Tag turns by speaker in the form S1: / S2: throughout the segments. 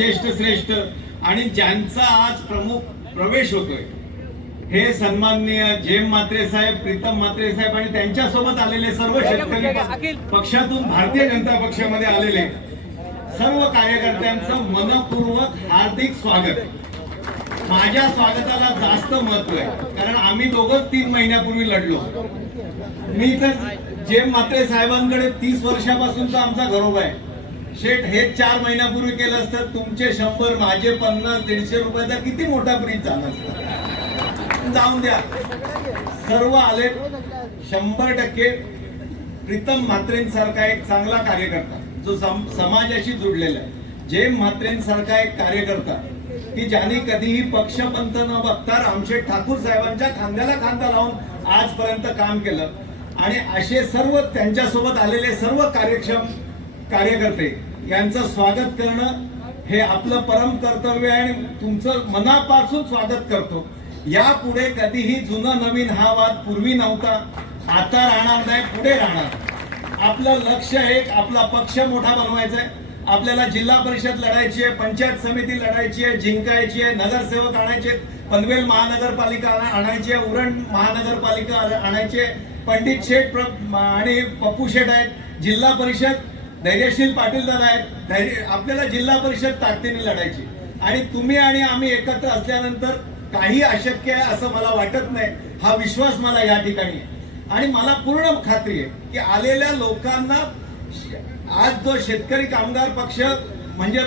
S1: ज्येष्ठ श्रेष्ठ आणि ज्यांचा आज प्रमुख प्रवेश होतोय. हे सन्माननीय जेम मात्रे साहेब प्रीतम मात्रे साहेब आणि त्यांच्यासोबत आलेले सर्व शेतकरी पक्षातून भारतीय जनता पक्षामध्ये आलेले सर्व कार्यकर्त्यांचं मनपूर्वक हार्दिक स्वागत. माझ्या स्वागताला जास्त महत्त्व आहे कारण आम्ही दोघंच तीन महिन्यापूर्वी लढलो. मी तर जेम मात्रे साहेबांकडे तीस वर्षापासूनचा आमचा घरोबा आहे. शेठ हे चार महिन्यापूर्वी केलं असतं. तुमचे शंभर माझे पन्नास दीडशे रुपयाचा किती मोठा ब्रिज झाला असता? जाऊन द्या. सर्व आले. शंभर टक्के प्रीतम म्हात्रेंसारखा एक चांगला कार्यकर्ता जो सम- समाजाशी जुडलेला आहे. जेम म्हात्रेंसारखा एक कार्यकर्ता की ज्यांनी कधीही पक्षपंत न बघता रामशेठ ठाकूर साहेबांच्या खांद्याला खांदा लावून आजपर्यंत काम केलं. आणि असे सर्व त्यांच्यासोबत आलेले सर्व कार्यक्षम कार्यकर्ते यांचं स्वागत करणं हे आपलं परम कर्तव्य आहे आणि तुमचं मनापासून स्वागत करतो. यापुढे कधीही जुनं नवीन हा वाद पूर्वी नव्हता आता राहणार नाही पुढे राहणार. आपलं लक्ष एक आपला पक्ष मोठा बनवायचा आहे आपल्याला जिल्हा परिषद लढायची आहे पंचायत समिती लढायची आहे जिंकायची आहे नगरसेवक आणायचे पनवेल महानगरपालिका आणायची आहे उरण महानगरपालिका आणायची आहे पंडित शेठ आणि पप्पू शेठ आहेत जिल्हा परिषद धैर्यशील पाटील दादा आहेत. धैर्य आपल्याला जिल्हा परिषद ताकदीने लढायची. आणि तुम्ही आणि आम्ही एकत्र असल्यानंतर काही अशक्य आहे असं मला वाटत नाही. हा विश्वास मला या ठिकाणी आहे. आणि मला पूर्ण खात्री आहे की आलेल्या लोकांना आज जो शेतकरी कामगार पक्ष म्हणजे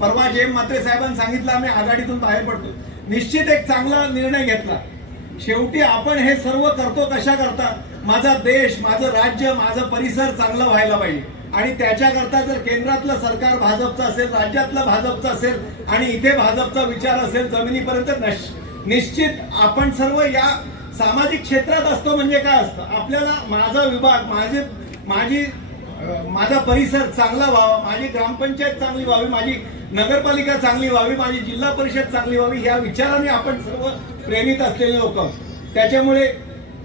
S1: परवा जे मात्रे साहेबांनी सांगितलं आम्ही आघाडीतून बाहेर पडतो. निश्चित एक चांगला निर्णय घेतला. शेवटी आपण हे सर्व करतो कशा करता? माझा देश माझं राज्य माझं परिसर चांगलं व्हायला पाहिजे. आणि त्याच्याकरता जर केंद्रातलं सरकार भाजपचं असेल राज्यातलं भाजपचं असेल आणि इथे भाजपचा विचार असेल जमिनीपर्यंत निश्चित आपण सर्व या सामाजिक क्षेत्रात असतो म्हणजे काय असतं? आपल्याला माझा विभाग माझे माझी माझा परिसर चांगला व्हावा माझी ग्रामपंचायत चांगली व्हावी माझी नगरपालिका चांगली व्हावी माझी जिल्हा परिषद चांगली व्हावी या विचाराने आपण सर्व प्रेरित असलेले लोक त्याच्यामुळे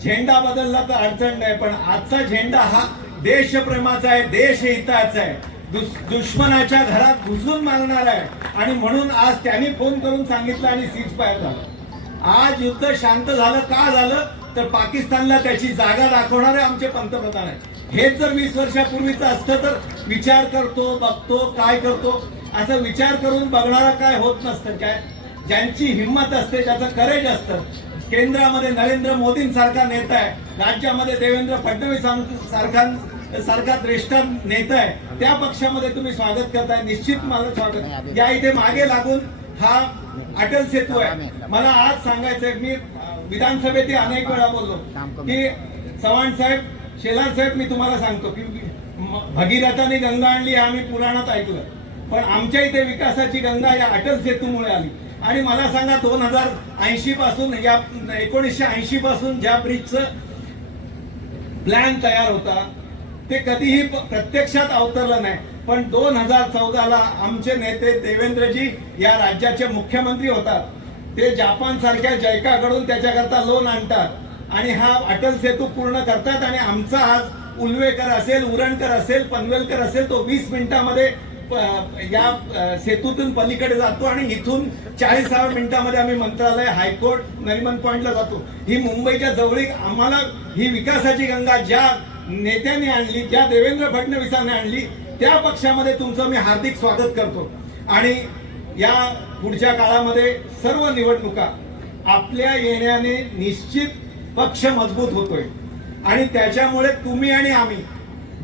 S1: झेंडा बदलला तर अडचण नाही पण आजचा झेंडा हा देशप्रेमाचा आहे देश हिताचा आहे दुश्मनाच्या घरात घुसून मारणार आहे. आणि म्हणून आज त्यांनी फोन करून सांगितलं आणि सीज फायर झालं. आज युद्ध शांत झालं का झालं? तर पाकिस्तानला त्याची जागा दाखवणारे आमचे पंतप्रधान आहेत. हेच जर वीस वर्षापूर्वीचं असतं तर विचार करतो बघतो काय करतो? असं विचार करून बघणारा काय होत नसतं. काय ज्यांची हिंमत असते ज्याचं करेज असतं. केंद्रामध्ये नरेंद्र मोदींसारखा नेता आहे. राज्यामध्ये देवेंद्र फडणवीस सारखा सारखा श्रेष्ठ नेता आहे. त्या पक्षामध्ये तुम्ही स्वागत करताय. निश्चित माझं स्वागत. या इथे मागे लागून हा अटल सेतू आहे. मला आज सांगायचंय मी अं, विधानसभेत अनेक वेळा बोललो की चव्हाण साहेब शेलार साहेब मी तुम्हाला सांगतो की भगीरथाने गंगा आणली आम्ही पुराणात ऐकलं. पण आमच्या इथे विकासाची गंगा या अटल सेतूमुळे आली. आणि मला सांगा दोन हजार ऐंशी पासून या एकोणीसशे ऐंशी पासून ज्या ब्रिजचं प्लॅन तयार होता ते कधीही प्रत्यक्षात अवतरलं नाही. पण दोन हजार चौदाला आमचे नेते देवेंद्रजी या राज्याचे मुख्यमंत्री होतात. ते जापान सारख्या जैकाकडून त्याच्याकरता लोन आणतात. आणि हा अटल सेतू पूर्ण करतात आणि आमचा आज उल्वेकर असेल उरणकर असेल पनवेलकर असेल तो वीस मिनिटामध्ये या सेतूतून पलीकडे जातो आणि इथून चाळीसाव्या मिनिटामध्ये आम्ही मंत्रालय हायकोर्ट नरिमन पॉईंटला जातो. ही मुंबईच्या जवळीक आम्हाला ही विकासाची गंगा ज्या नेत्यांनी आणली ज्या देवेंद्र फडणवीसांनी आणली त्या पक्षामध्ये तुमचं मी हार्दिक स्वागत करतो. आणि या पुढच्या काळामध्ये सर्व निवडणुका आपल्या येण्याने निश्चित पक्ष मजबूत होतोय. आणि त्याच्यामुळे तुम्ही आणि आम्ही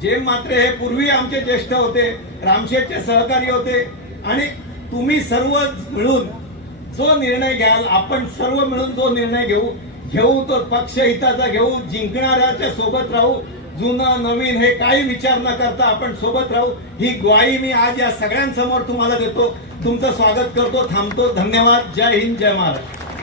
S1: जे मात्र हे पूर्वी आमचे ज्येष्ठ होते रामशेठचे सहकारी होते आणि तुम्ही सर्व मिळून जो निर्णय घ्याल आपण सर्व मिळून जो निर्णय घेऊ घेऊ तो पक्ष हिताचा घेऊ जिंकणाऱ्याच्या सोबत राहू जुनं नवीन हे काही विचार न करता आपण सोबत राहू ही ग्वाही मी आज या सगळ्यांसमोर तुम्हाला देतो. तुमचं स्वागत करतो थांबतो. धन्यवाद. जय हिंद जय महाराष्ट्र.